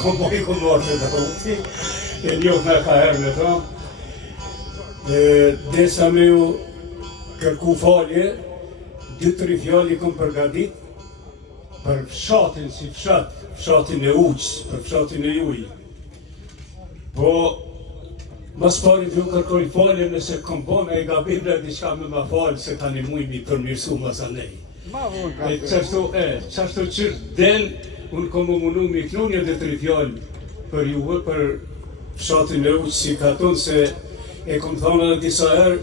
Komboj marrë të uti, e njohë me ka herë me ta. Desa me ju kërku falje, 2-3 fjallë i kom përgadit për fshatin si fshatin e uqës, për fshatin e juj. Po, mas parit ju kërkoj falje nëse kom po me e gabim dhe diçka me ma falë, se tani mujmi përmirësu mas anej. Qashtu qërë del, unë kom më munu mi knu një 2-3 fjallë për juve, për fshatin e uqës si ka tonë, se e kom thonë edhe disa herë,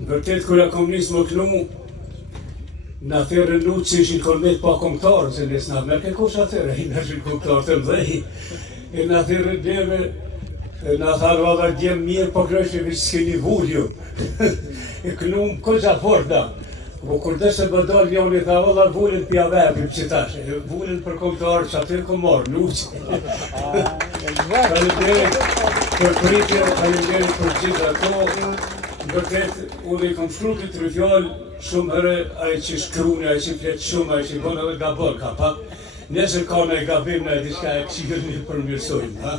në vërtet kërja kom njësë më knu, në atërën luqë që ishin kolmet pa komptarë, se nësë në merke kush atërë, i nëshin komptarë të mdhej, e në atërën djeve, në atërë vada djemë mirë, po kërështë vishë s'keni vullju, e knu më këgja fort da, po kur dështë të bërdal njën i tha vada vullin pja veprim që tashe, vullin për komptarë që atërë kom marë, luqë. Faleminderit për pritje, faleminderit për gjithë ato, vërtet, unë i kom shkru të 3 fjallë, shumë herë ai që shkrune, ai që fletë shumë, ai që bënë edhe gabon ka pak. Nesër ka në e gabim në e diçka e këshirë një përmirësojmë, ha?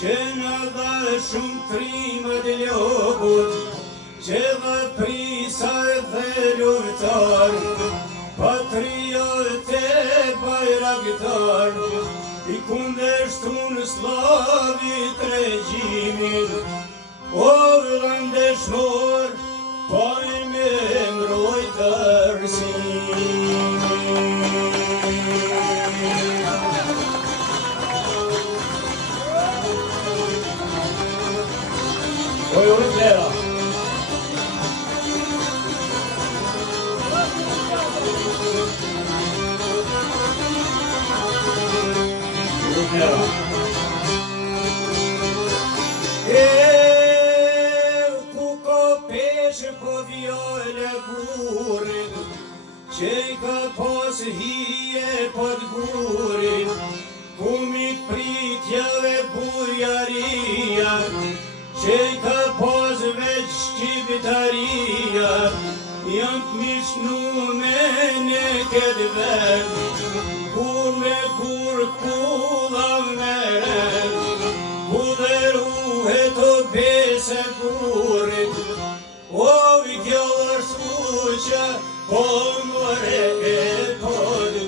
Që në dhe shumë trimet ljogut, që dhe prisar dhe luftar, patriote bajraktar, i kundeshtun slavit regjimin, o vëndeshnor, pa i me mbrojt arsimin. Oj, oj, flera. Ku ko peshe po vjole burin, që i ka pas hije pod gurin, ku mi pritjave bujaria, që i ka pas veç shqiptaria, jam t'mishnu me në këtë vend, kur me kur kulla me rend, ku dhe ruhet o bese kurit, o vitjo është uqa, po mëre e pod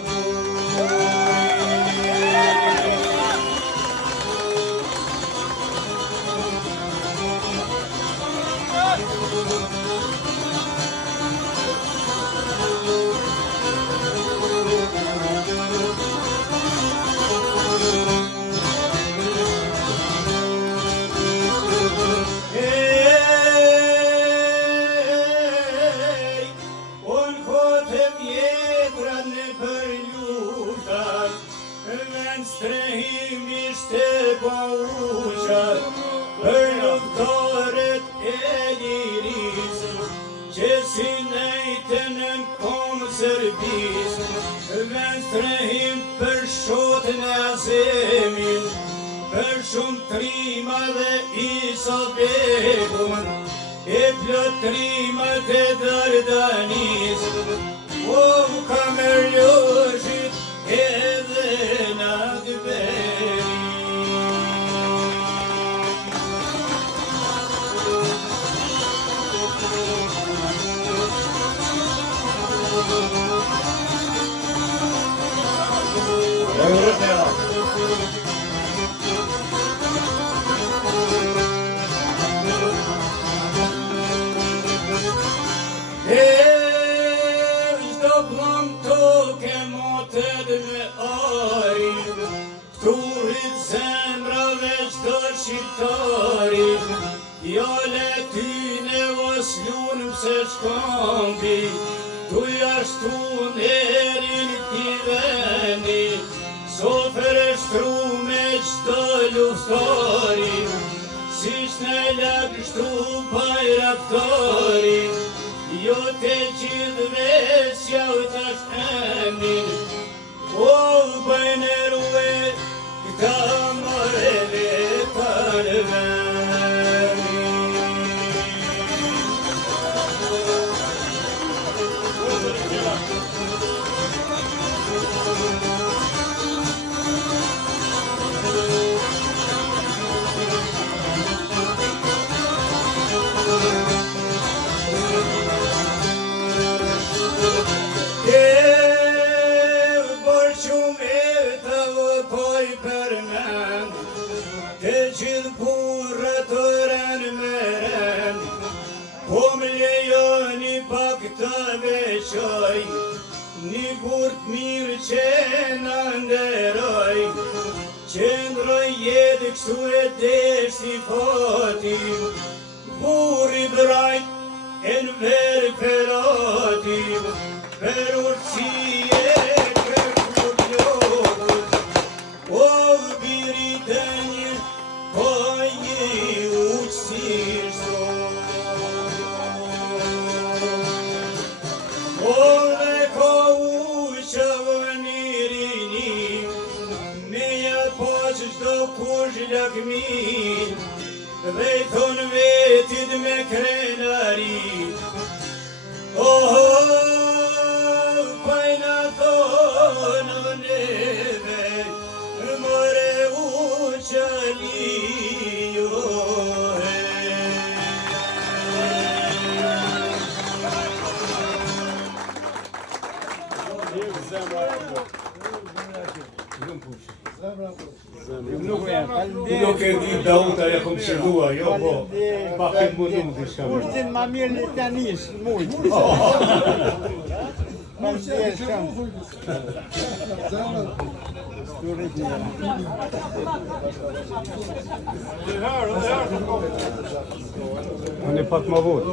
strehim ishte bauqar, për luftaret e liris, që si nejten në kom sërbis, vend strehim për shotën e asemin, për shumë trima dhe isa bekun, e plot trimat e dardanis, o kamerloshit edhe në gëberi. Çdo blom tokë tyne oslun pse shkombi, tu jashtu nerin t'i veni, sofer e shtru me qdo luftari, si shne lak shtu bajraktori, jo te gjithve s'ja u tash emin, o bëjnë ruhe këta moreve kalve. Një burt mirë që në nderoj, qëndroj jetë kështu e deshti fatim, buri brajt e në verë feratim, per urësie për kurlokut, o biri dënjë, po një uqësishto. Kush lakmin dhe I thon vetit me krenari, pajna thonë neve more u qalijo. Nuk e di Dauta ja kom qërdua, jo po, pak e mundu më dishka. Kushtin ma mirë në tenis, mujtë. Unë e pak ma votë.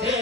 te